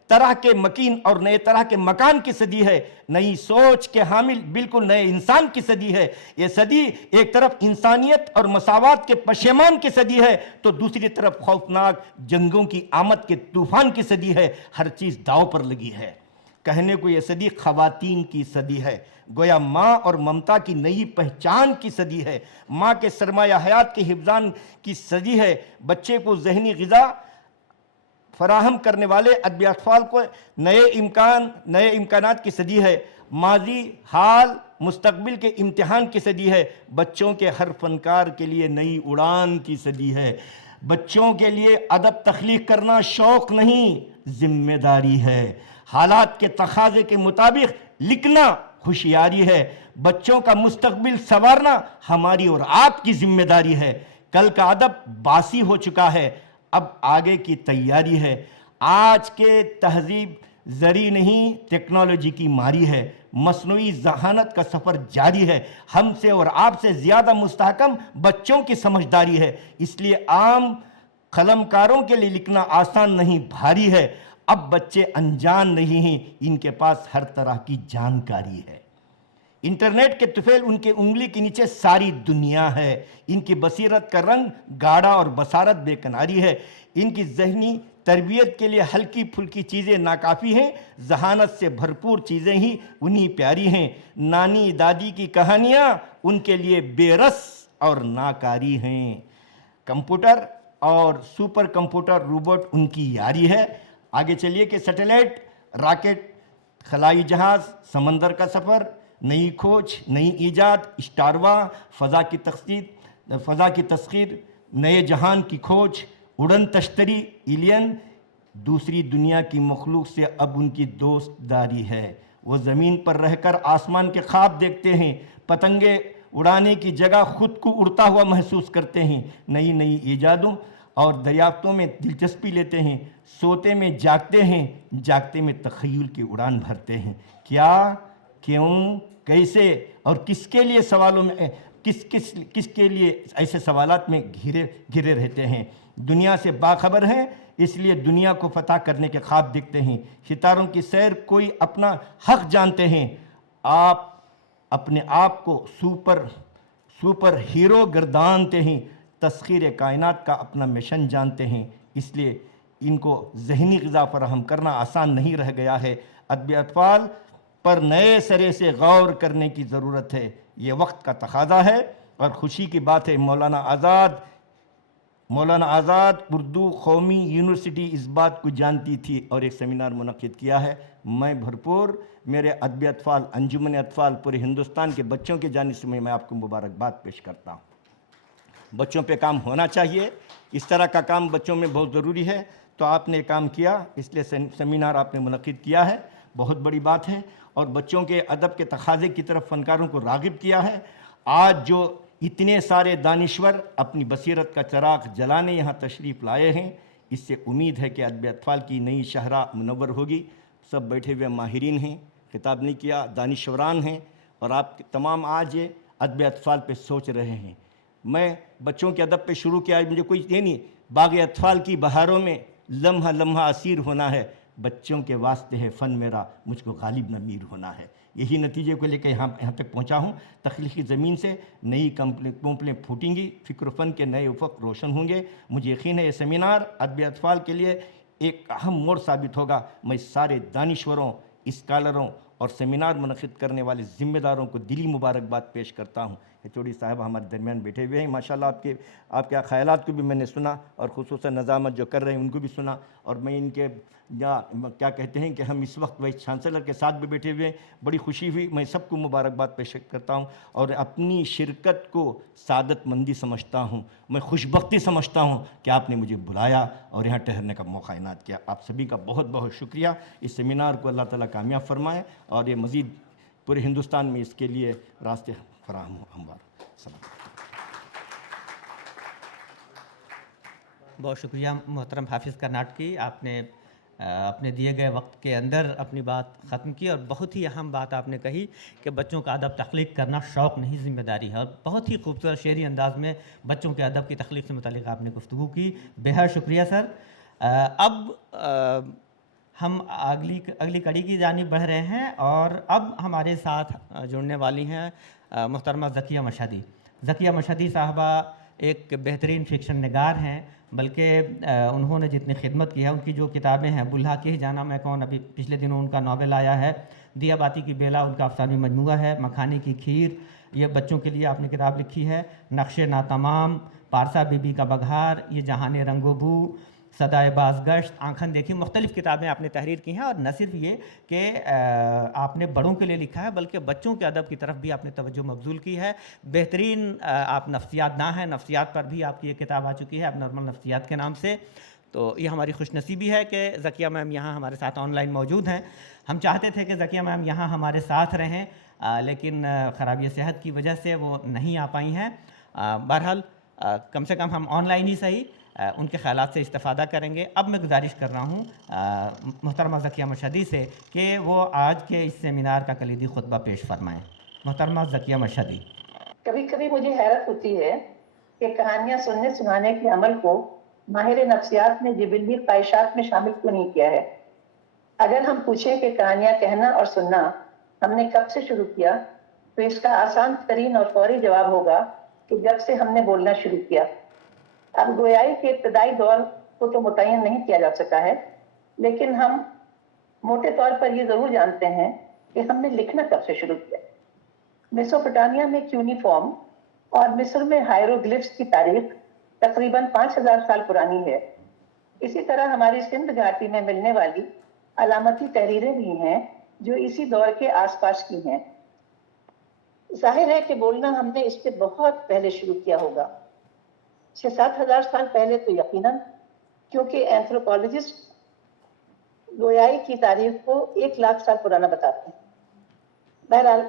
طرح کے مکین اور نئے طرح کے مکان کی صدی ہے، نئی سوچ کے حامل بالکل نئے انسان کی صدی ہے. یہ صدی ایک طرف انسانیت اور مساوات کے پشیمان کی صدی ہے تو دوسری طرف خوفناک جنگوں کی آمد کے طوفان کی صدی ہے. ہر چیز داؤ پر لگی ہے. کہنے کو یہ صدی خواتین کی صدی ہے، گویا ماں اور ممتا کی نئی پہچان کی صدی ہے، ماں کے سرمایہ حیات کے حفظان کی صدی ہے، بچے کو ذہنی غذا فراہم کرنے والے ادبی اطفال کو نئے امکانات کی صدی ہے، ماضی، حال، مستقبل کے امتحان کی صدی ہے، بچوں کے ہر فنکار کے لیے نئی اڑان کی صدی ہے۔ بچوں کے لیے ادب تخلیق کرنا شوق نہیں، ذمہ داری ہے۔ حالات کے تقاضے کے مطابق لکھنا ہوشیاری ہے۔ بچوں کا مستقبل سنوارنا ہماری اور آپ کی ذمہ داری ہے۔ کل کا ادب باسی ہو چکا ہے، اب آگے کی تیاری ہے۔ آج کے تہذیب زری نہیں، ٹیکنالوجی کی ماری ہے۔ مصنوعی ذہانت کا سفر جاری ہے۔ ہم سے اور آپ سے زیادہ مستحکم بچوں کی سمجھداری ہے۔ اس لیے عام قلم کاروں کے لیے لکھنا آسان نہیں، بھاری ہے۔ اب بچے انجان نہیں ہیں، ان کے پاس ہر طرح کی جانکاری ہے۔ انٹرنیٹ کے طفیل ان کے انگلی کے نیچے ساری دنیا ہے۔ ان کی بصیرت کا رنگ گاڑھا اور بصارت بے کناری ہے۔ ان کی ذہنی تربیت کے لیے ہلکی پھلکی چیزیں ناکافی ہیں، ذہانت سے بھرپور چیزیں ہی انہی پیاری ہیں۔ نانی دادی کی کہانیاں ان کے لیے بے رس اور ناکاری ہیں۔ کمپیوٹر اور سپر کمپیوٹر روبوٹ ان کی یاری ہے۔ آگے چلیے کہ سیٹلائٹ، راکٹ، خلائی جہاز، سمندر کا سفر، نئی کھوج، نئی ایجاد، اسٹارواں، فضا کی تسخیر، نئے جہان کی کھوج، اڑن تشتری، ایلین، دوسری دنیا کی مخلوق سے اب ان کی دوست داری ہے۔ وہ زمین پر رہ کر آسمان کے خواب دیکھتے ہیں، پتنگیں اڑانے کی جگہ خود کو اڑتا ہوا محسوس کرتے ہیں، نئی نئی ایجادوں اور دریافتوں میں دلچسپی لیتے ہیں، سوتے میں جاگتے ہیں، جاگتے میں تخیل کی اڑان بھرتے ہیں۔ کیا، کیوں، کیسے اور کس کے لیے سوالوں میں کس کے لیے ایسے سوالات میں گھرے رہتے ہیں۔ دنیا سے باخبر ہیں، اس لیے دنیا کو فتح کرنے کے خواب دیکھتے ہیں۔ ستاروں کی سیر کوئی اپنا حق جانتے ہیں۔ آپ اپنے آپ کو سپر ہیرو گردانتے ہیں، تسخیر کائنات کا اپنا مشن جانتے ہیں، اس لیے ان کو ذہنی غذا فراہم کرنا آسان نہیں رہ گیا ہے۔ ادب اطفال پر نئے سرے سے غور کرنے کی ضرورت ہے، یہ وقت کا تقاضا ہے۔ اور خوشی کی بات ہے مولانا آزاد اردو قومی یونیورسٹی اس بات کو جانتی تھی اور ایک سیمینار منعقد کیا ہے۔ میں بھرپور میرے ادبی اطفال، انجمن اطفال پورے ہندوستان کے بچوں کی جانب سے میں آپ کو مبارکباد پیش کرتا ہوں۔ بچوں پہ کام ہونا چاہیے، اس طرح کا کام بچوں میں بہت ضروری ہے، تو آپ نے کام کیا، اس لیے سیمینار آپ نے منعقد کیا ہے، بہت بڑی بات ہے، اور بچوں کے ادب کے تقاضے کی طرف فنکاروں کو راغب کیا ہے۔ آج جو اتنے سارے دانشور اپنی بصیرت کا چراغ جلانے یہاں تشریف لائے ہیں، اس سے امید ہے کہ ادب اطفال کی نئی شاہراہ منور ہوگی۔ سب بیٹھے ہوئے ماہرین ہیں، خطاب نہیں کیا، دانشوران ہیں، اور آپ تمام آج یہ ادب اطفال پہ سوچ رہے ہیں۔ میں بچوں کے ادب پہ شروع کیا، مجھے کوئی یہ نہیں، باغ اطفال کی بہاروں میں لمحہ لمحہ اسیر ہونا ہے، بچوں کے واسطے ہے فن میرا، مجھ کو غالب نہ میر ہونا ہے۔ یہی نتیجے کو لے کے یہاں تک پہنچا ہوں۔ تخلیقی زمین سے نئی کمپلیں پھوٹیں گی، فکر و فن کے نئے افق روشن ہوں گے۔ مجھے یقین ہے یہ سیمینار ادبی اطفال کے لیے ایک اہم موڑ ثابت ہوگا۔ میں سارے دانشوروں، اسکالروں اور سیمینار منعقد کرنے والے ذمہ داروں کو دلی مبارکباد پیش کرتا ہوں۔ چوڑی صاحب ہمارے درمیان بیٹھے ہوئے ہیں، ماشاءاللہ آپ کے خیالات کو بھی میں نے سنا، اور خصوصاً نظامت جو کر رہے ہیں ان کو بھی سنا، اور میں ان کے کیا کہتے ہیں کہ ہم اس وقت وائس چانسلر کے ساتھ بھی بیٹھے ہوئے ہیں، بڑی خوشی ہوئی۔ میں سب کو مبارکباد پیش کرتا ہوں، اور اپنی شرکت کو سعادت مندی سمجھتا ہوں، میں خوشبختی سمجھتا ہوں کہ آپ نے مجھے بلایا اور یہاں ٹھہرنے کا موقع عنایت کیا۔ آپ سبھی کا بہت بہت شکریہ۔ اس سیمینار کو اللہ تعالیٰ کامیاب فرمائے، اور یہ مزید پورے ہندوستان میں اس کے لیے راستے فراہم ہو۔ ہموار سلام۔ بہت شکریہ محترم حافظ کرناٹکی، آپ نے اپنے دیے گئے وقت کے اندر اپنی بات ختم کی، اور بہت ہی اہم بات آپ نے کہی کہ بچوں کا ادب تخلیق کرنا شوق نہیں، ذمہ داری ہے، اور بہت ہی خوبصورت شعری انداز میں بچوں کے ادب کی تخلیق سے متعلق آپ نے گفتگو کی۔ بہت شکریہ سر۔ اب ہم اگلی کڑی کی جانب بڑھ رہے ہیں، اور اب ہمارے ساتھ جڑنے والی ہیں محترمہ ذکیہ مشہدی۔ ذکیہ مشہدی صاحبہ ایک بہترین فکشن نگار ہیں، بلکہ انہوں نے جتنی خدمت کی ہے، ان کی جو کتابیں ہیں، بلہا کے جانا میں کون، ابھی پچھلے دنوں ان کا ناول آیا ہے، دیا باتی کی بیلا ان کا افسانوی مجموعہ ہے، مکھانے کی کھیر یہ بچوں کے لیے آپ نے کتاب لکھی ہے، نقش ناتمام، پارسا بی بی کا بگھار، یہ جہان رنگ و بو، صدائے بازگشت، آنکھن دیکھی، مختلف کتابیں آپ نے تحریر کی ہیں. اور نہ صرف یہ کہ آپ نے بڑوں کے لیے لکھا ہے بلکہ بچوں کے ادب کی طرف بھی آپ نے توجہ مبذول کی ہے. بہترین آپ نفسیات داں ہیں، نفسیات پر بھی آپ کی یہ کتاب آ چکی ہے اب نارمل نفسیات کے نام سے. تو یہ ہماری خوش نصیبی ہے کہ ذکیہ میم یہاں ہمارے ساتھ آن لائن موجود ہیں. ہم چاہتے تھے کہ ذکیہ میم یہاں ہمارے ساتھ رہیں لیکن خرابی صحت کی وجہ سے وہ نہیں آ پائی ہیں. بہرحال کم سے کم ہم آن لائن ہی صحیح ان کے خیالات سے استفادہ کریں گے. اب میں گزارش کر رہا ہوں محترمہ ذکیہ مشہدی سے کہ وہ آج کے اس سیمینار کا کلیدی خطبہ پیش فرمائیں. محترمہ ذکیہ مشہدی. کبھی کبھی مجھے حیرت ہوتی ہے کہ کہانیاں سننے سنانے کے عمل کو ماہر نفسیات نے جبلی خواہشات میں شامل کیوں نہیں کیا ہے. اگر ہم پوچھیں کہ کہانیاں کہنا اور سننا ہم نے کب سے شروع کیا تو اس کا آسان ترین اور فوری جواب ہوگا کہ جب سے ہم نے بولنا شروع کیا. اب گویائی کے ابتدائی دور کو تو متعین نہیں کیا جا سکا ہے، لیکن ہم موٹے طور پر یہ ضرور جانتے ہیں کہ ہم نے لکھنا کب سے شروع کیا. میسوپوٹامیہ میں کیونیفارم اور مصر میں ہائیروگلفس کی تاریخ تقریباً 5000 سال پرانی ہے. اسی طرح ہماری سندھ گھاٹی میں ملنے والی علامتی تحریریں بھی ہیں جو اسی دور کے آس پاس کی ہیں. ظاہر ہے کہ بولنا ہم نے اس سے بہت پہلے شروع کیا ہوگا، 6-7 ہزار سال پہلے تو یقیناً، کیونکہ اینتھروپولوجسٹ گویائی کی تاریخ کو 1 لاکھ سال پرانا بتاتے ہیں. بہرحال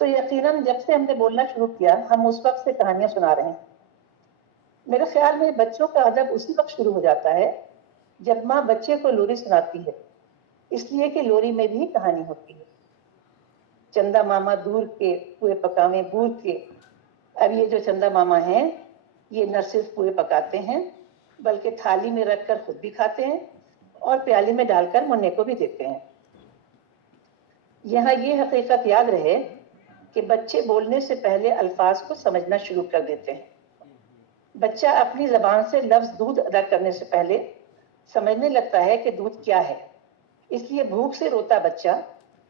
تو یقیناً جب سے ہم نے بولنا شروع کیا ہم اس وقت سے کہانیاں سنا رہے ہیں. میرے خیال میں بچوں کا ادب اسی وقت شروع ہو جاتا ہے جب ماں بچے کو لوری سناتی ہے، اس لیے کہ لوری میں بھی کہانی ہوتی ہے. چندا ماما دور کے پوئے پکاویں بور کے. اب یہ جو چندا ماما ہیں یہ نہ صرف پوئے پکاتے ہیں بلکہ تھالی میں رکھ کر خود بھی کھاتے ہیں اور پیالی میں ڈال کر منع کو بھی دیتے ہیں. یہاں یہ حقیقت یاد رہے کہ بچے بولنے سے پہلے الفاظ کو سمجھنا شروع کر دیتے ہیں. بچہ اپنی زبان سے لفظ دودھ ادا کرنے سے پہلے سمجھنے لگتا ہے کہ دودھ کیا ہے. اس لیے بھوک سے روتا بچہ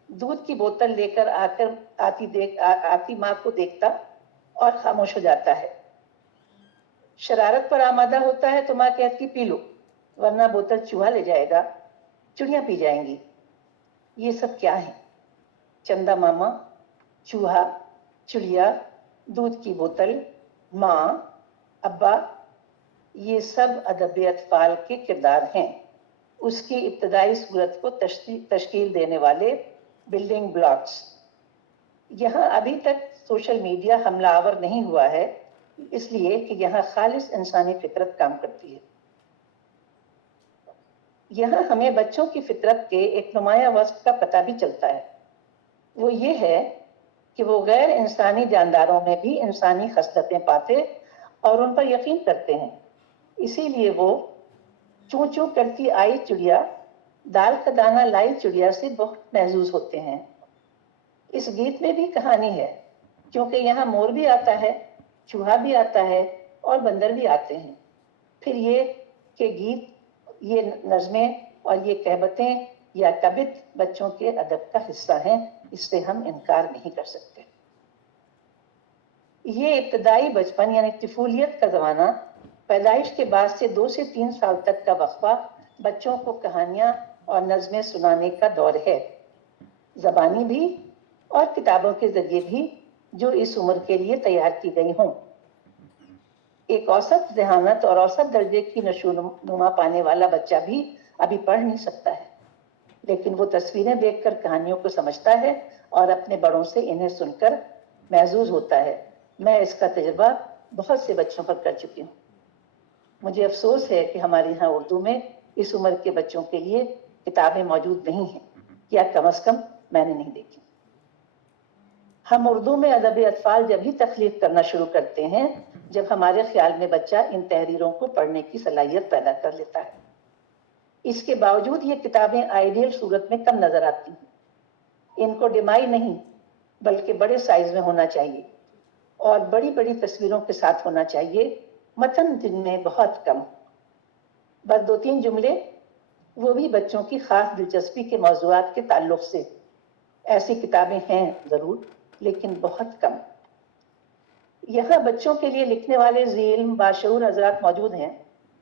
دودھ کی بوتل لے کر آتی ماں کو دیکھتا اور خاموش ہو جاتا ہے. شرارت پر آمادہ ہوتا ہے تو ماں کہتی پی لو ورنہ بوتل چوہا لے جائے گا، چڑیاں پی جائیں گی. یہ سب کیا ہے؟ چندا ماما، چوہا، چڑیا، دودھ کی بوتل، ماں، ابا، یہ سب ادب اطفال کے کردار ہیں، اس کی ابتدائی صورت کو تشکیل دینے والے بلڈنگ بلاکس. یہاں ابھی تک سوشل میڈیا حملہ آور نہیں ہوا ہے اس لیے کہ یہاں خالص انسانی فطرت کام کرتی ہے. یہاں ہمیں بچوں کی فطرت کے ایک نمایاں وصف کا پتہ بھی چلتا ہے. وہ یہ ہے کہ وہ غیر انسانی جانداروں میں بھی انسانی خصلتیں پاتے اور ان پر یقین کرتے ہیں. اسی لیے وہ چوں چوں کرتی آئی چڑیا دال کا دانہ لائی چڑیا سے بہت محظوظ ہوتے ہیں. اس گیت میں بھی کہانی ہے کیونکہ یہاں مور بھی آتا ہے، چوہا بھی آتا ہے اور بندر بھی آتے ہیں. پھر یہ کہ گیت، یہ نظمیں اور یہ کہبتیں یا کبت بچوں کے ادب کا حصہ ہیں، اس سے ہم انکار نہیں کر سکتے. یہ ابتدائی بچپن یعنی طفولیت کا زمانہ، پیدائش کے بعد سے 2 سے 3 سال تک کا وقفہ بچوں کو کہانیاں اور نظمیں سنانے کا دور ہے، زبانی بھی اور کتابوں کے ذریعے بھی جو اس عمر کے لیے تیار کی گئی ہوں. ایک اوسط ذہانت اور اوسط درجے کی نشوونما پانے والا بچہ بھی ابھی پڑھ نہیں سکتا ہے، لیکن وہ تصویریں دیکھ کر کہانیوں کو سمجھتا ہے اور اپنے بڑوں سے انہیں سن کر محظوظ ہوتا ہے. میں اس کا تجربہ بہت سے بچوں پر کر چکی ہوں. مجھے افسوس ہے کہ ہمارے یہاں اردو میں اس عمر کے بچوں کے لیے کتابیں موجود نہیں ہیں، یا کم از کم میں نے نہیں دیکھی. ہم اردو میں ادب اطفال جب ہی تخلیق کرنا شروع کرتے ہیں جب ہمارے خیال میں بچہ ان تحریروں کو پڑھنے کی صلاحیت پیدا کر لیتا ہے. اس کے باوجود یہ کتابیں آئیڈیل صورت میں کم نظر آتی ہیں. ان کو ڈیمائی نہیں بلکہ بڑے سائز میں ہونا چاہیے اور بڑی بڑی تصویروں کے ساتھ ہونا چاہیے، متن جن میں بہت کم. بس 2-3 جملے، وہ بھی بچوں کی خاص دلچسپی کے موضوعات کے تعلق سے. ایسی کتابیں ہیں ضرور لیکن بہت کم. یہاں بچوں کے لیے لکھنے والے ذی علم باشعور حضرات موجود ہیں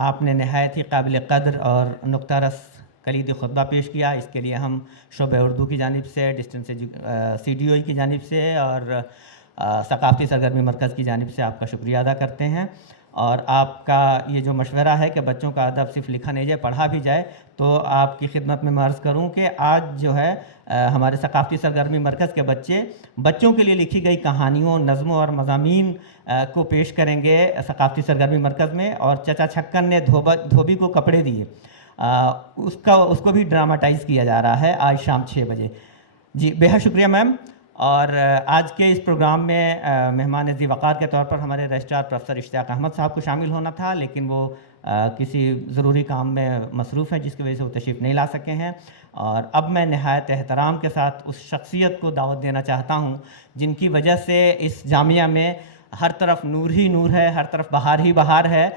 آپ نے نہایت ہی قابل قدر اور نقطہ رس کلیدی خطبہ پیش کیا. اس کے لیے ہم شعبہ اردو کی جانب سے، ڈسٹنس CDOE کی جانب سے اور ثقافتی سرگرمی مرکز کی جانب سے آپ کا شکریہ ادا کرتے ہیں. اور آپ کا یہ جو مشورہ ہے کہ بچوں کا ادب صرف لکھا نہیں جائے پڑھا بھی جائے، تو آپ کی خدمت میں عرض کروں کہ آج جو ہے ہمارے ثقافتی سرگرمی مرکز کے بچوں کے لیے لکھی گئی کہانیوں، نظموں اور مضامین کو پیش کریں گے ثقافتی سرگرمی مرکز میں. اور چچا چھکن نے دھوبی کو کپڑے دیے، اس کو بھی ڈراماٹائز کیا جا رہا ہے آج شام 6 بجے. جی بے حد شکریہ میم. اور آج کے اس پروگرام میں مہمان ذی وقار کے طور پر ہمارے رجسٹرار پروفیسر اشتیاق احمد صاحب کو شامل ہونا تھا، لیکن وہ کسی ضروری کام میں مصروف ہیں جس کی وجہ سے وہ تشریف نہیں لا سکے ہیں. اور اب میں نہایت احترام کے ساتھ اس شخصیت کو دعوت دینا چاہتا ہوں جن کی وجہ سے اس جامعہ میں ہر طرف نور ہی نور ہے، ہر طرف بہار ہی بہار ہے.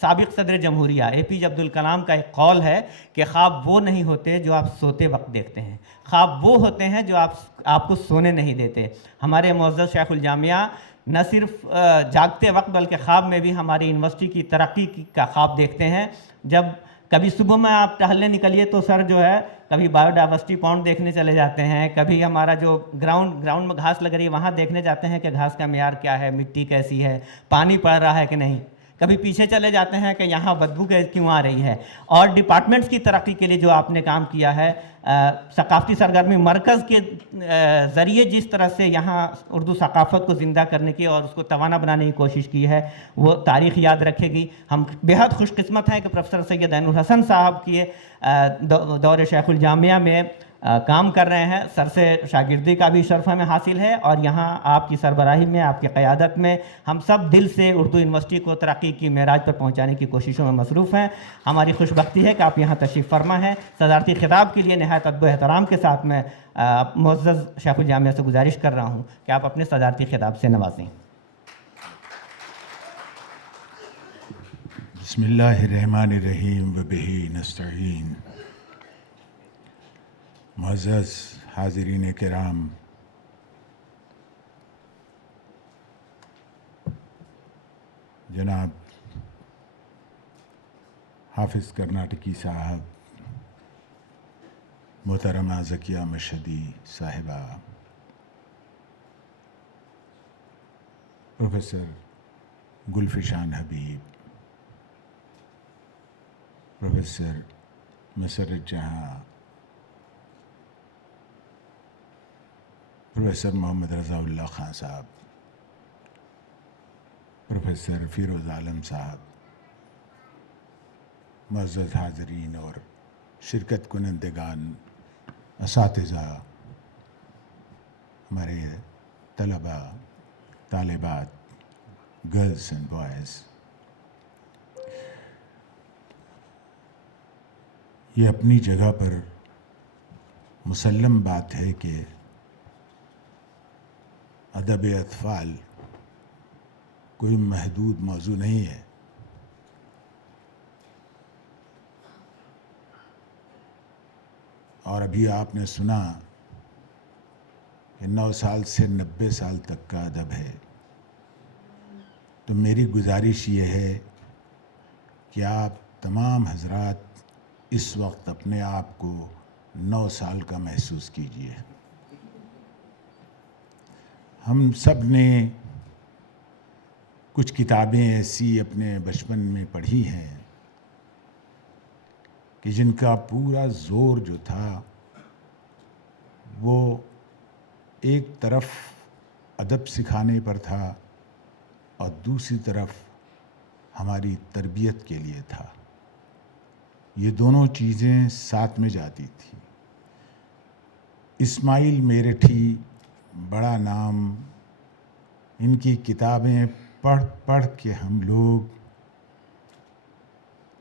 سابق صدر جمہوریہ APJ عبدالکلام کا ایک قول ہے کہ خواب وہ نہیں ہوتے جو آپ سوتے وقت دیکھتے ہیں، خواب وہ ہوتے ہیں جو آپ کو سونے نہیں دیتے. ہمارے معزز شیخ الجامعہ نہ صرف جاگتے وقت بلکہ خواب میں بھی ہماری یونیورسٹی کی ترقی کا خواب دیکھتے ہیں. جب کبھی صبح میں آپ ٹہلنے نکلیے تو سر جو ہے کبھی بایو ڈائیورسٹی پونڈ دیکھنے چلے جاتے ہیں، کبھی ہمارا جو گراؤنڈ میں گھاس لگ رہی ہے وہاں دیکھنے جاتے ہیں کہ گھاس کا معیار کیا ہے، مٹی کیسی ہے، پانی پڑ رہا ہے کہ نہیں. کبھی پیچھے چلے جاتے ہیں کہ یہاں بدبو کیوں آ رہی ہے. اور ڈپارٹمنٹس کی ترقی کے لیے جو آپ نے کام کیا ہے، ثقافتی سرگرمی مرکز کے ذریعے جس طرح سے یہاں اردو ثقافت کو زندہ کرنے کی اور اس کو توانا بنانے کی کوشش کی ہے، وہ تاریخ یاد رکھے گی. ہم بہت خوش قسمت ہیں کہ پروفیسر سید عین الحسن صاحب کی دور شیخ الجامعہ میں کام کر رہے ہیں. سر سے شاگردی کا بھی شرف ہمیں حاصل ہے، اور یہاں آپ کی سربراہی میں، آپ کی قیادت میں ہم سب دل سے اردو یونیورسٹی کو ترقی کی معراج پر پہنچانے کی کوششوں میں مصروف ہیں. ہماری خوش بختی ہے کہ آپ یہاں تشریف فرما ہیں. صدارتی خطاب کے لیے نہایت ادب و احترام کے ساتھ میں معزز شیخ الجامعہ سے گزارش کر رہا ہوں کہ آپ اپنے صدارتی خطاب سے نوازیں. بسم اللہ الرحمن الرحیم وبہ نستعین. معزز حاضرین کرام، جناب حافظ کرناٹکی صاحب، محترمہ ذکیہ مشہدی صاحبہ، پروفیسر گلفشان حبیب، پروفیسر مسرت جہاں، پروفیسر محمد رضا اللہ خان صاحب، پروفیسر فیروز عالم صاحب، معزز حاضرین اور شرکت کنندگان، اساتذہ، ہمارے طلباء، طالبات، گرلز اینڈ بوائز، یہ اپنی جگہ پر مسلم بات ہے کہ ادب اطفال کوئی محدود موضوع نہیں ہے. اور ابھی آپ نے سنا کہ 9 سال سے 90 سال تک کا ادب ہے. تو میری گزارش یہ ہے کہ آپ تمام حضرات اس وقت اپنے آپ کو 9 سال کا محسوس کیجئے. ہم سب نے کچھ کتابیں ایسی اپنے بچپن میں پڑھی ہیں کہ جن کا پورا زور جو تھا وہ ایک طرف ادب سکھانے پر تھا اور دوسری طرف ہماری تربیت کے لیے تھا. یہ دونوں چیزیں ساتھ میں جاتی تھیں. اسماعیل میرٹھی، بڑا نام، ان کی کتابیں پڑھ پڑھ کے ہم لوگ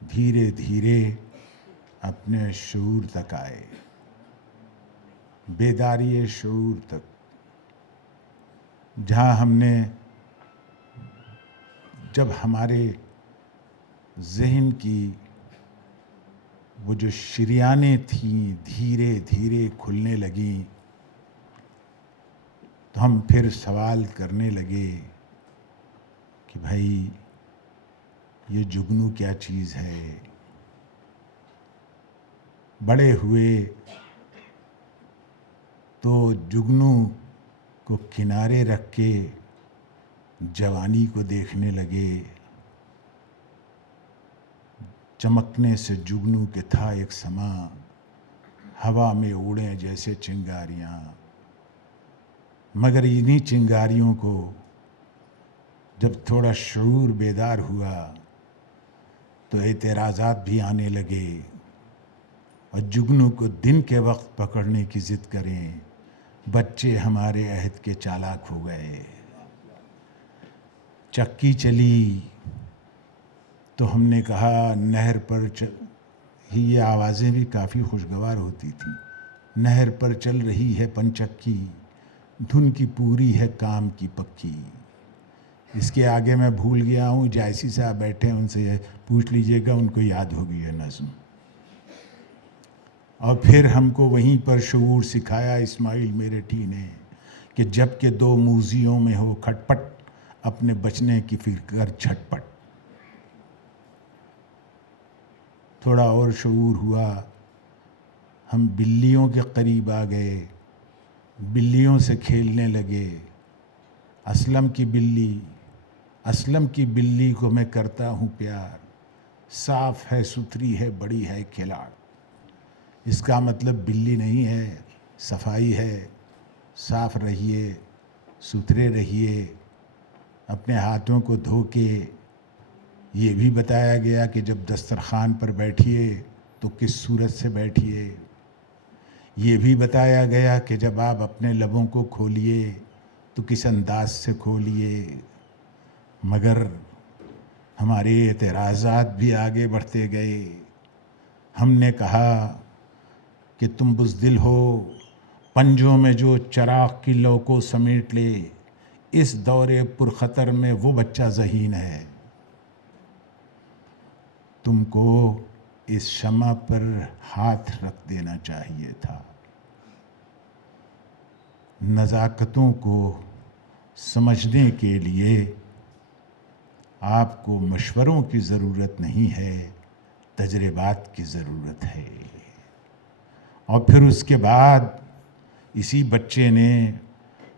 دھیرے دھیرے اپنے شعور تک آئے، بیداری شعور تک، جہاں ہم نے جب ہمارے ذہن کی وہ جو شریانیں تھیں دھیرے دھیرے کھلنے لگیں، تو ہم پھر سوال کرنے لگے کہ بھائی یہ جگنو کیا چیز ہے. بڑے ہوئے تو جگنو کو کنارے رکھ کے جوانی کو دیکھنے لگے. چمکنے سے جگنو کے تھا ایک سما، ہوا میں اڑیں جیسے چنگاریاں. مگر انہی چنگاریوں کو جب تھوڑا شعور بیدار ہوا تو اعتراضات بھی آنے لگے، اور جگنو کو دن کے وقت پکڑنے کی ضد کریں. بچے ہمارے عہد کے چالاک ہو گئے. چکی چلی تو ہم نے کہا نہر پر ہی، یہ آوازیں بھی کافی خوشگوار ہوتی تھیں. نہر پر چل رہی ہے پنچکی، دھن کی پوری ہے کام کی پکی. اس کے آگے میں بھول گیا ہوں، جائسی صاحب بیٹھے ہیں، ان سے پوچھ لیجئے گا، ان کو یاد ہوگی یہ نظم. اور پھر ہم کو وہیں پر شعور سکھایا اسماعیل میرٹھی نے کہ جب کہ دو موذیوں میں ہو کھٹ پٹ، اپنے بچنے کی فکر کر جھٹ پٹ. تھوڑا اور شعور ہوا، ہم بلیوں کے قریب آ گئے، بلیوں سے کھیلنے لگے. اسلم کی بلی کو میں کرتا ہوں پیار، صاف ہے ستھری ہے بڑی ہے کھلاڑ. اس کا مطلب بلی نہیں ہے، صفائی ہے. صاف رہیے، ستھرے رہیے، اپنے ہاتھوں کو دھو کے. یہ بھی بتایا گیا کہ جب دسترخوان پر بیٹھیے تو کس صورت سے بیٹھیے. یہ بھی بتایا گیا کہ جب آپ اپنے لبوں کو کھولیے تو کس انداز سے کھولیے. مگر ہمارے اعتراضات بھی آگے بڑھتے گئے. ہم نے کہا کہ تم بزدل ہو، پنجوں میں جو چراغ کی لو کو سمیٹ لے، اس دور پرخطر میں وہ بچہ ذہین ہے. تم کو اس شمع پر ہاتھ رکھ دینا چاہیے تھا. نزاکتوں کو سمجھنے کے لیے آپ کو مشوروں کی ضرورت نہیں ہے، تجربات کی ضرورت ہے. اور پھر اس کے بعد اسی بچے نے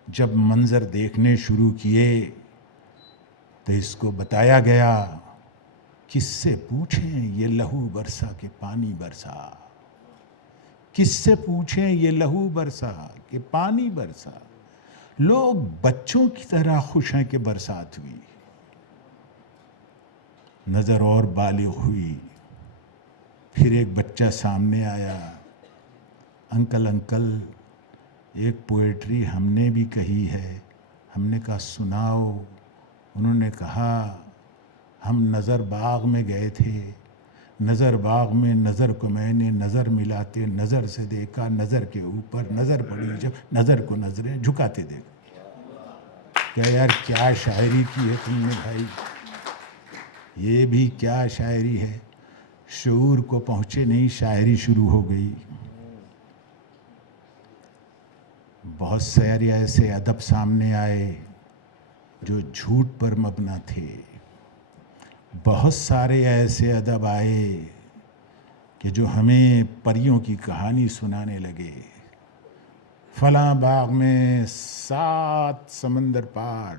جب منظر دیکھنے شروع کیے تو اس کو بتایا گیا، کس سے پوچھیں یہ لہو برسا کہ پانی برسا. کس سے پوچھیں یہ لہو برسا کہ پانی برسا. لوگ بچوں کی طرح خوش ہیں کہ برسات ہوئی. نظر اور بالغ ہوئی. پھر ایک بچہ سامنے آیا، انکل ایک پوئٹری ہم نے بھی کہی ہے. ہم نے کہا سناؤ. انہوں نے کہا ہم نظر باغ میں گئے تھے، نظر باغ میں نظر کو میں نے نظر ملاتے نظر سے دیکھا، نظر کے اوپر نظر پڑی جب نظر کو نظریں جھکاتے دیکھا. کیا یار کیا شاعری کی ہے تم نے بھائی، یہ بھی کیا شاعری ہے. شعور کو پہنچے نہیں، شاعری شروع ہو گئی. بہت سارے ایسے ادب سامنے آئے جو جھوٹ پر مبنا تھے. بہت سارے ایسے ادب آئے کہ جو ہمیں پریوں کی کہانی سنانے لگے. فلاں باغ میں 7 سمندر پار،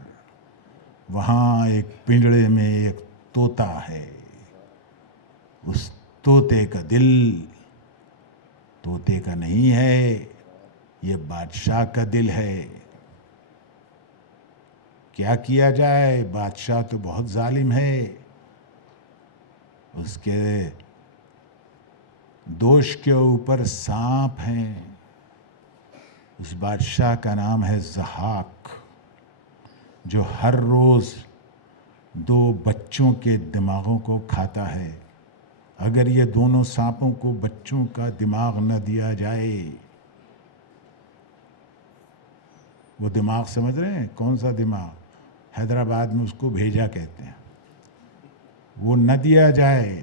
وہاں ایک پنجڑے میں ایک طوطا ہے. اس طوطے کا دل طوطے کا نہیں ہے، یہ بادشاہ کا دل ہے. کیا کیا جائے، بادشاہ تو بہت ظالم ہے. اس کے دوش کے اوپر سانپ ہیں. اس بادشاہ کا نام ہے ضحاک، جو ہر روز 2 بچوں کے دماغوں کو کھاتا ہے. اگر یہ دونوں سانپوں کو بچوں کا دماغ نہ دیا جائے، وہ دماغ سمجھ رہے ہیں کون سا دماغ، حیدرآباد میں اس کو بھیجا کہتے ہیں، وہ نہ دیا جائے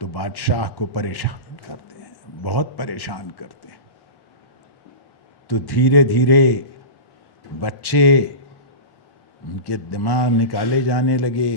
تو بادشاہ کو پریشان کرتے ہیں، بہت پریشان کرتے ہیں. تو دھیرے دھیرے بچے ان کے دماغ نکالے جانے لگے.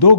2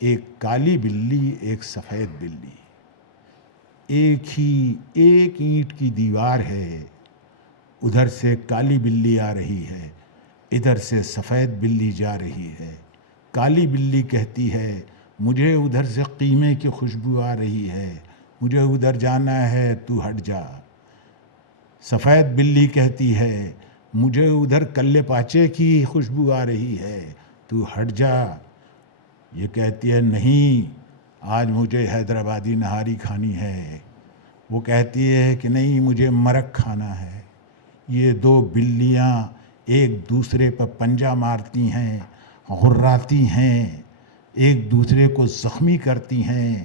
ایک کالی بلی، ایک سفید بلی، ایک اینٹ کی دیوار ہے، ادھر سے کالی بلی آ رہی ہے، ادھر سے سفید بلی جا رہی ہے۔ کالی بلی کہتی ہے مجھے ادھر سے قیمے کی خوشبو آ رہی ہے، مجھے ادھر جانا ہے، تو ہٹ جا۔ سفید بلی کہتی ہے مجھے ادھر کلے پاچے کی خوشبو آ رہی ہے، تو ہٹ جا۔ یہ کہتی ہے نہیں، آج مجھے حیدرآبادی نہاری کھانی ہے۔ وہ کہتی ہے کہ نہیں، مجھے مرغ کھانا ہے۔ یہ دو بلیاں ایک دوسرے پر پنجہ مارتی ہیں، غراتی ہیں، ایک دوسرے کو زخمی کرتی ہیں،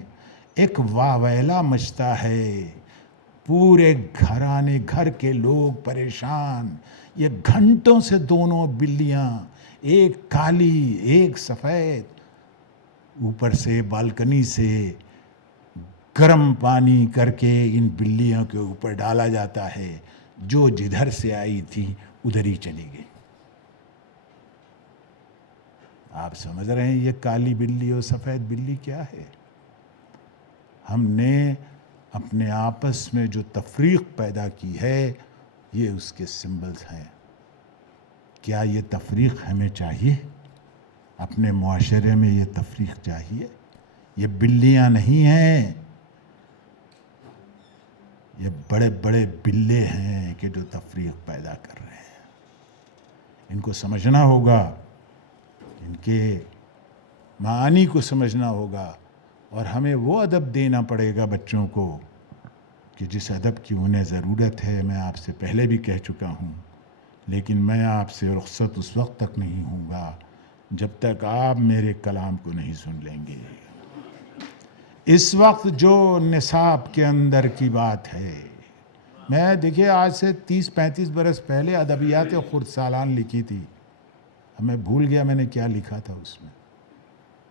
ایک واویلا مچتا ہے، پورے گھر کے لوگ پریشان۔ یہ گھنٹوں سے دونوں بلیاں، ایک کالی ایک سفید، اوپر سے بالکنی سے گرم پانی کر کے ان بلیوں کے اوپر ڈالا جاتا ہے، جو جدھر سے آئی تھی ادھر ہی چلی گئی۔ آپ سمجھ رہے ہیں یہ کالی بلی اور سفید بلی کیا ہے؟ ہم نے اپنے آپس میں جو تفریق پیدا کی ہے، یہ اس کے سمبلز ہیں۔ کیا یہ تفریق ہمیں چاہیے؟ اپنے معاشرے میں یہ تفریق چاہیے؟ یہ بلیاں نہیں ہیں، یہ بڑے بڑے بلے ہیں کہ جو تفریق پیدا کر رہے ہیں۔ ان کو سمجھنا ہوگا، ان کے معانی کو سمجھنا ہوگا، اور ہمیں وہ ادب دینا پڑے گا بچوں کو کہ جس ادب کی انہیں ضرورت ہے۔ میں آپ سے پہلے بھی کہہ چکا ہوں، لیکن میں آپ سے رخصت اس وقت تک نہیں ہوں گا جب تک آپ میرے کلام کو نہیں سن لیں گے۔ اس وقت جو نصاب کے اندر کی بات ہے، میں دیکھیے آج سے 30-35 برس پہلے ادبیات خردسالان لکھی تھی، میں بھول گیا میں نے کیا لکھا تھا اس میں۔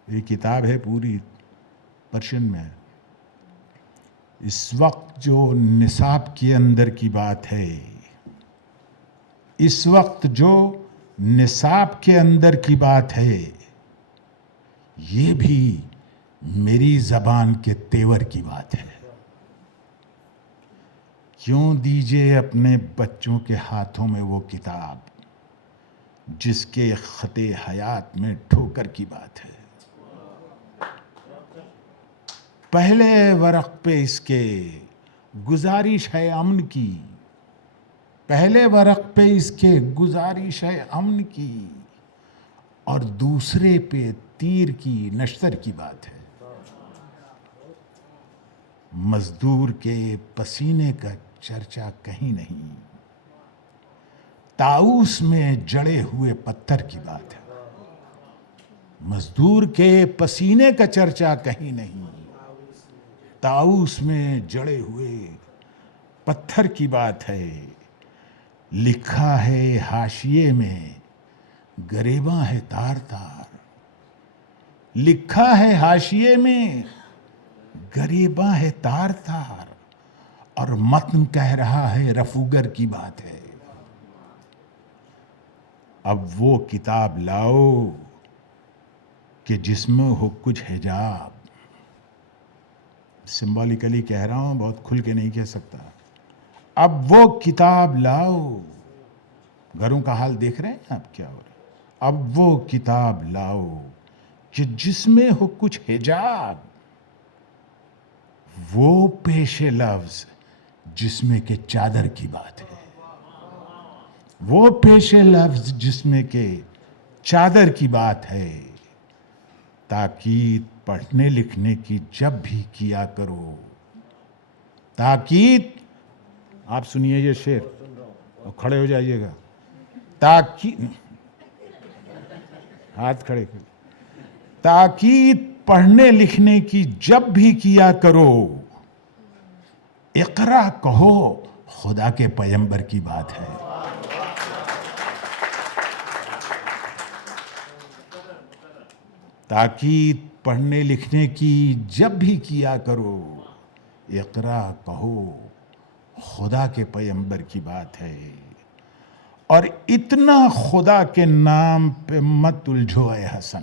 یہ کتاب ہے پوری پرشین میں۔ اس وقت جو نصاب کے اندر کی بات ہے، اس وقت جو نصاب کے اندر کی بات ہے، یہ بھی میری زبان کے تیور کی بات ہے۔ کیوں دیجئے اپنے بچوں کے ہاتھوں میں وہ کتاب جس کے خط حیات میں ٹھوکر کی بات ہے۔ پہلے ورق پہ اس کے گزارش ہے امن کی، پہلے ورق پہ اس کے گزارش ہے امن کی، اور دوسرے پہ تیر کی نشتر کی بات ہے۔ مزدور کے پسینے کا چرچا کہیں نہیں، طاؤس میں جڑے ہوئے پتھر کی بات ہے۔ مزدور کے پسینے کا چرچا کہیں نہیں، طاؤس میں جڑے ہوئے پتھر کی بات ہے۔ لکھا ہے حاشیے میں گریباں ہے تار تار، لکھا ہے حاشیے میں گریباں ہے تار تار، اور متن کہہ رہا ہے رفوگر کی بات ہے۔ اب وہ کتاب لاؤ کہ جس میں ہو کچھ حجاب۔ سمبولیکلی کہہ رہا ہوں، بہت کھل کے نہیں کہہ سکتا۔ اب وہ کتاب لاؤ، گھروں کا حال دیکھ رہے ہیں آپ کیا ہو رہا ہے۔ اب وہ کتاب لاؤ کہ جس میں ہو کچھ حجاب، وہ پیش لفظ جس میں کہ چادر کی بات ہے، وہ پیش لفظ جس میں کہ چادر کی بات ہے۔ تاکید پڑھنے لکھنے کی جب بھی کیا کرو، تاکید، آپ سنیے یہ شعر اور کھڑے ہو جائیے گا۔ تاکید، ہاتھ کھڑے کریں۔ تاکید پڑھنے لکھنے کی جب بھی کیا کرو، اقرا کہو خدا کے پیغمبر کی بات ہے۔ تاکید پڑھنے لکھنے کی جب بھی کیا کرو، اقرا کہو خدا کے پیغمبر کی بات ہے۔ اور اتنا خدا کے نام پہ مت الجھو اے حسن،